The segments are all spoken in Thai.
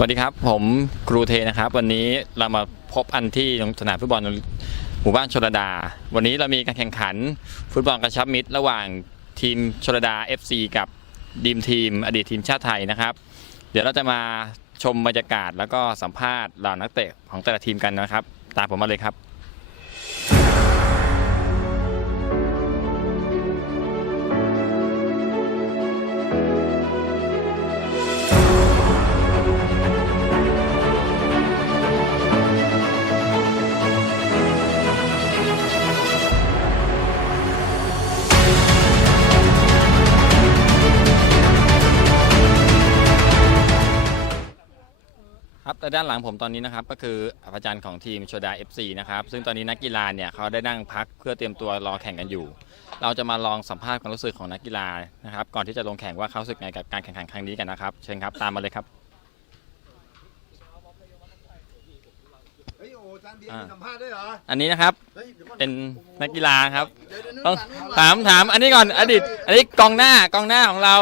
สวัสดีครับ ผมครูเทนะครับ วันนี้เรามาพบอันที่สนามฟุตบอลหมู่บ้านชลดา วันนี้เรามีการแข่งขัน ฟุตบอลกระชับมิตร ระหว่างทีมชลดา FC กับดีมทีม อดีตทีมชาติไทยนะครับ เดี๋ยวเราจะมาชมบรรยากาศแล้วก็สัมภาษณ์เหล่านักเตะของแต่ละทีมกันนะครับ ตามผมมาเลยครับ ครับแต่ด้านหลังผมตอนนี้นะครับก็คืออาจารย์ของทีมโชดา FC นะครับซึ่งตอนนี้นักกีฬาเนี่ยเขาได้นั่งพักเพื่อเตรียมตัวรอแข่งกันอยู่ เราจะมาลองสัมภาษณ์ความรู้สึกของนักกีฬานะครับก่อนที่จะลงแข่งว่าเขารู้สึกไงกับการแข่งขันครั้งนี้กันนะครับเชิญครับตามมาเลยครับเฮ้ยโอ้จานเบียร์อ่ามีสัมภาษณ์ด้วยเหรออันนี้นะครับฮ้ยดี๋ยวก่อเป็นนักกีฬาครับเดี๋ยวเดี๋ยวนึกต้องหลันึกหลัถามถามอันนี้ก่อนอดีตอันนี้กองหน้ากองหน้าของเรา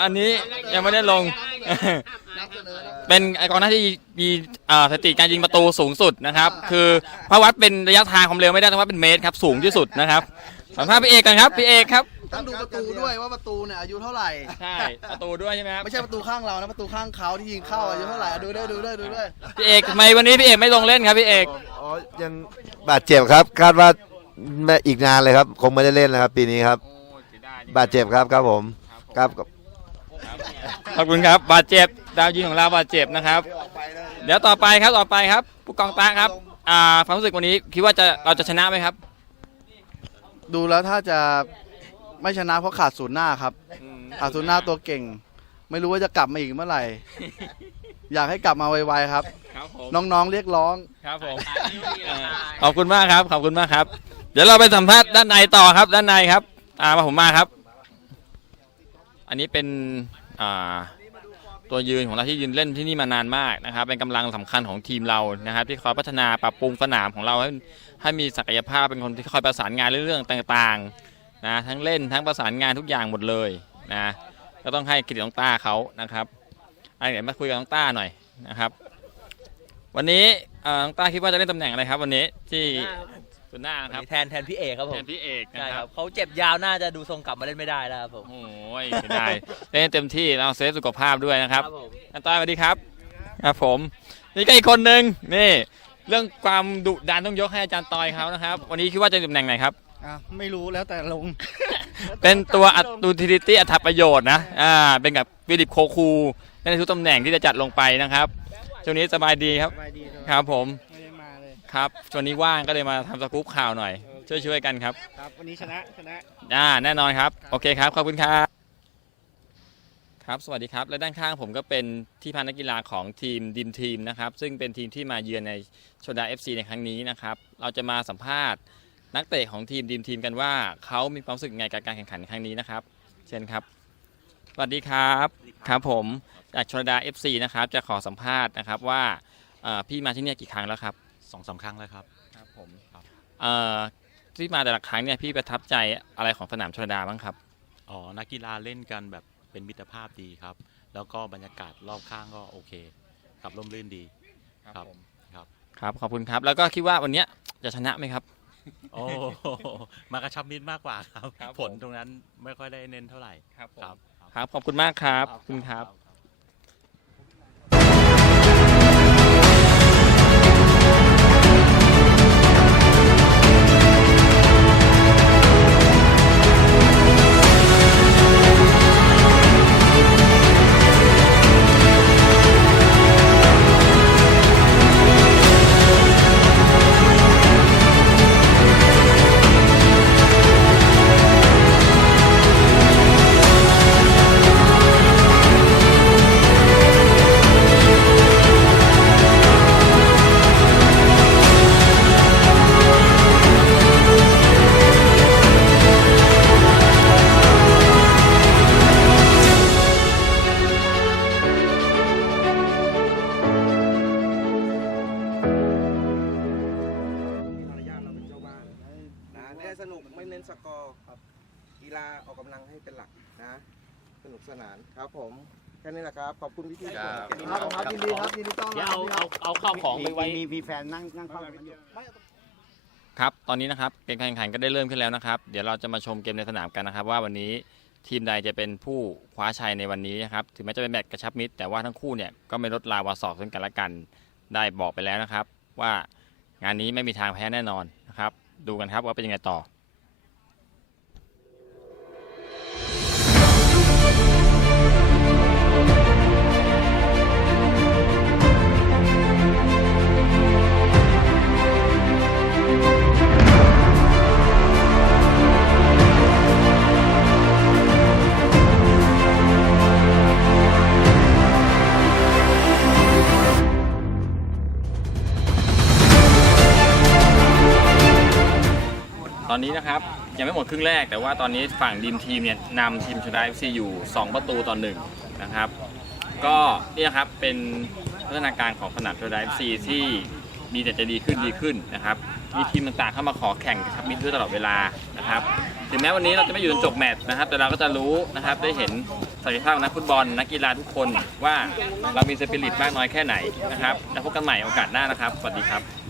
อันนี้ยังไม่ได้ลง นำเสนอนะเป็นไอกองหน้าที่มีเอ่อสถิติการยิงประตูสูงสุดนะครับ คือเพราะวัดเป็นระยะทางความเร็วไม่ได้ต้องวัดเป็นเมตรครับสูงที่สุดนะครับสัมภาษณ์พี่เอกกันครับพี่เอกครับต้องดูประตูด้วยว่าประตูเนี่ยอายุเท่าไหร่ ใช่ประตูด้วยใช่ไหมครับไม่ใช่ประตูข้างเรานะประตูข้างเขาที่ยิงเข้าอายุเท่าไหร่อะดูด้วยดูด้วยดูด้วยพี่เอกทำไมวันนี้พี่เอกไม่ลงเล่นครับพี่เอกอ๋อยังบาดเจ็บครับ คาดว่าไม่อีกนานเลยครับ คงไม่ได้เล่นนะครับ ปีนี้ครับ บาดเจ็บครับครับผม ครับขอบคุณครับบาดเจ็บ ดาวยิงของเราบาดเจ็บนะครับ เดี๋ยวต่อไปครับต่อไปครับ ผู้กองตาครับอ่าความรู้สึกวันนี้คิดว่าจะเราจะชนะไหมครับดูแล้วถ้าจะไม่ชนะเพราะขาดศูนย์หน้าครับขาดศูนย์หน้าตัวเก่ง ไม่รู้ว่าจะกลับมาอีกเมื่อไหร่ อยากให้กลับมาไวๆครับ ครับผมน้องๆเรียกร้อง ครับผมขอบคุณมากครับขอบคุณมากครับ เดี๋ยวเราไปสัมภาษณ์ด้านในต่อครับ ด้านในครับตามมาผมมาครับ อันนี้เป็นอ่า ตัวยืนของเราที่ยืนเล่นที่นี่มานานมากนะครับ เป็นกำลังสำคัญของทีมเรานะครับ ที่คอยพัฒนาปรับปรุงสนามของเราให้ให้มีศักยภาพเป็นคนที่คอยประสานงานเรื่องต่างๆนะทั้งเล่นทั้งประสานงานทุกอย่างหมดเลยนะก็ต้องให้เครดิตน้องต้าเขานะครับอะเดี๋ยวมาคุยกับน้องต้าหน่อยนะครับ วันนี้เอ่อน้องต้าคิดว่าจะเล่นตำแหน่งอะไรครับ วันนี้ที่ สุนหน้าครับแทนแทนพี่เอกครับผแทมนพี่เอกนะใช่คครัรับบเขาเจ็บยาวน่าจะดูทรงกลับมาเล่นไม่ได้แล้วครับผมโอ้ยเสียดายเล่นเต็มที่เราเซฟสุขภาพด้วยนะครับผมน้องต้าสวัสดีครับครับผม นี่ก็อีกคนหนึ่งนี่ เรื่องความดุดันต้องยกให้อาจารย์ตอยเขานะครับ วันนี้คิดว่าจะตำแหน่งไหนครับ อะไม่รู้แล้วแต่ลง เป็นตัวอัตตูทิลิตี้อัตประโยชน์นะ อ่า เป็นกับฟิลิปโคคูเล่นในทุกตำแหน่งที่จะจัดลงไปนะครับ ช่วงนี้สบายดีครับ สบายดีครับผมไม่ได้มาเลย ครับช่วงนี้ว่างก็เลยมาทำสกู๊ปข่าวหน่อยช่วยๆกันครับครับวันนี้ชนะชนะ อ่าแน่นอนครับ โอเคครับ ขอบคุณครับครับ สวัสดีครับ และด้านข้างผมก็เป็นที่พานักกีฬาของทีมดิมทีมนะครับ ซึ่งเป็นทีมที่มาเยือนในโชดา FC ในครั้งนี้นะครับ เราจะมาสัมภาษณ์นักเตะของทีมดิมทีมกันว่าเขามีความรู้สึกยังไงกับการแข่งขันครั้งนี้นะครับ เชิญครับ สวัสดีครับครับผมจากชลดา FC นะครับ จะขอสัมภาษณ์นะครับว่าเอ่อพี่มาที่เนี่ยกี่ครั้งแล้วครับ สองสามครั้งแล้วครับ ครับผมเอ่อที่มาแต่ละครั้งเนี่ยพี่ประทับใจอะไรของสนามชลดาบ้างครับ อ๋อนักกีฬาเล่นกันแบบเป็นมิตรภาพดีครับ แล้วก็บรรยากาศรอบข้างก็โอเคครับร่มรื่นดีครับครับครับขอบคุณครับ แล้วก็คิดว่าวันเนี้ยจะชนะไหมครับ โอ้มากระชับมิตรมากกว่าครับ ครับผม ผลตรงนั้นไม่ค่อยได้เน้นเท่าไหร่ครับ ครับครับขอบคุณมากครับขอบคุณครับ ครับ กีฬาออกกำลังให้เป็นหลักนะ สนุกสนานครับผม แค่นี้แหละครับ ขอบคุณพี่ๆครับครับผมครับยินดีครับยินดีต้อนเดี๋ยวรับเอาเอาเอาข้าวของไปไว้ มีมีแฟนนั่งนั่งเฝ้ากันอยู่ ครับ ตอนนี้นะครับเกมการแข่งขันก็ได้เริ่มขึ้นแล้วนะครับ เดี๋ยวเราจะมาชมเกมในสนามกันนะครับ ว่าวันนี้ทีมใดจะเป็นผู้คว้าชัยในวันนี้นะครับ ถึงแม้จะเป็นแมตช์กระชับมิตร แต่ว่าทั้งคู่เนี่ยก็ไม่ลดลาวาสอกซึ่งกันและกัน ได้บอกไปแล้วนะครับ ว่างานนี้ไม่มีทางแพ้แน่นอนนะครับ ดูกันครับว่าเป็นยังไงต่อ อนนี้นะครับยังไม่หมดครึ่งแรก แต่ว่าตอนนี้ฝั่งดีมทีมเนี่ยนำทีมชนะ FC อยู่ 2 ประตูต่อหนึ่งนะครับ ก็เนี่ยครับเป็นพัฒนาการของสนามชน FC ที่มีแต่จะดีขึ้นดีขึ้นนะครับ มีทีมต่างๆเข้ามาขอแข่งกับมิตรด้วยตลอดเวลานะครับ ถึงแม้วันนี้เราจะไม่อยู่จนจบแมตช์นะครับ แต่เราก็จะรู้นะครับได้เห็นศักยภาพของนักฟุตบอลนักกีฬาทุกคนว่าเรามีสปิริตมากน้อยแค่ไหนนะครับ แล้วพบกันใหม่โอกาสหน้านะครับ สวัสดีครับ